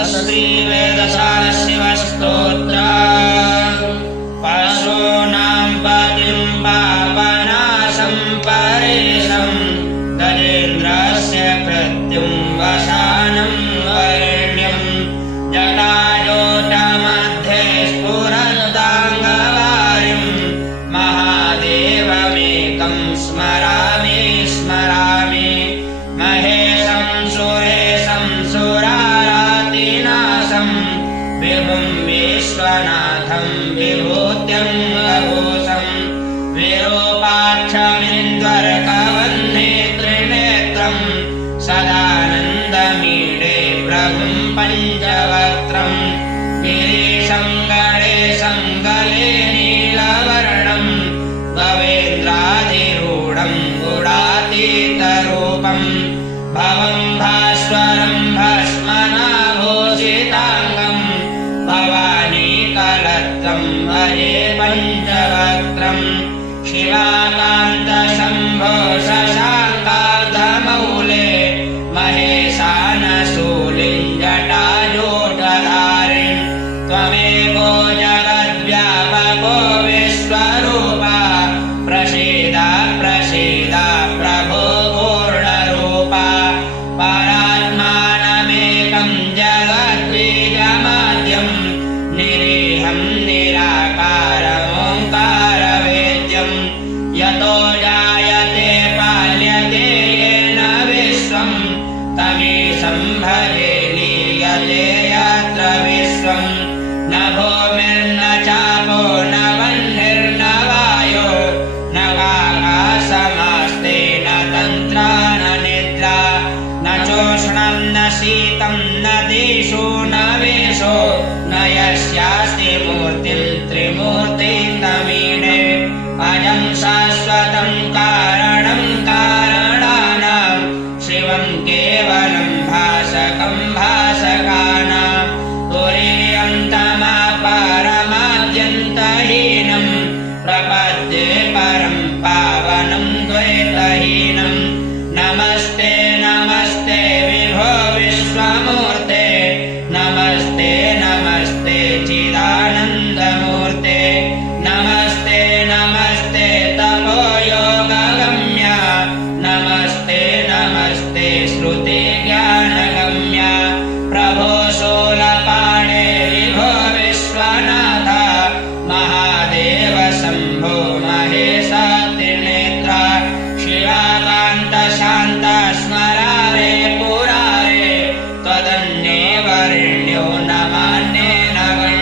श्रीवेदसारशिवस्तोत्र पशूनां पतिं पावनाशं परेशं गजेन्द्रस्य कृत्युं वसानं वैण्यं जटाजूटमध्ये स्फुरन्ताङ्गवारिं महादेवमेकं स्मरामि स्मरामि महेशं सुरेशं सुरारातिनाशं विभुं विश्वनाथं विभूत्यं वभूषं विरूपाक्षमिन्द्वरकवन्नेत्रिनेत्रं सदानन्दमीडे प्रभुं पञ्चवक्त्रं गिरीशं गणेशं गले नीलवर्णं गवेन्द्राधिरूढं गुणातीतरूपं भवं भास्वरं भस्मनाभूषिताङ्गं भवानीकलत्रं भजे पञ्चवक्त्रं शिवाकान्तशम्भो शशाङ्काधमौले महेशानशूलिं जटाजूटधारिन् त्वमेको जगद्व्यापको विश्वरूपा प्रसीद प्रसीद प्रभो पूर्णरूपा परात्मानमेकं जगद्बीजमाद्यं निरीहं निराकारमोङ्कारवेद्यं यतो जायते पाल्यते येन विश्वं तमीशं भजे लीयते यत्र विश्वं न भूमिर्न चापो न वह्निर्न वायो न काकाशमास्ते न तन्त्रा न निद्रा न चोष्णं न शीतं न दिशो न वेशो न यस्यास्ति मूर्तिं त्रिमूर्तिं तमीडे अजं शाश्वतं कारणं कारणानां शिवं केवलं भासकं भासकानां तुरीयन्तमापरमाद्यन्तहीनं प्रपद्ये परं पावनं द्वैतहीनं नमस्ते नमस्ते विभो विश्वमूर्ते नमस्ते नमस्ते चिदानन्दमूर्ते नमस्ते नमस्ते तपोयोगगम्य नमस्ते नमस्ते श्रुतिज्ञानगम्य प्रभो शूलपाणे विभो विश्वनाथ महादेव शम्भो महेशा त्रिनेत्रा शिवाकान्त शान्त स्मरारे पुरारे त्वदन्ये वरेण्यो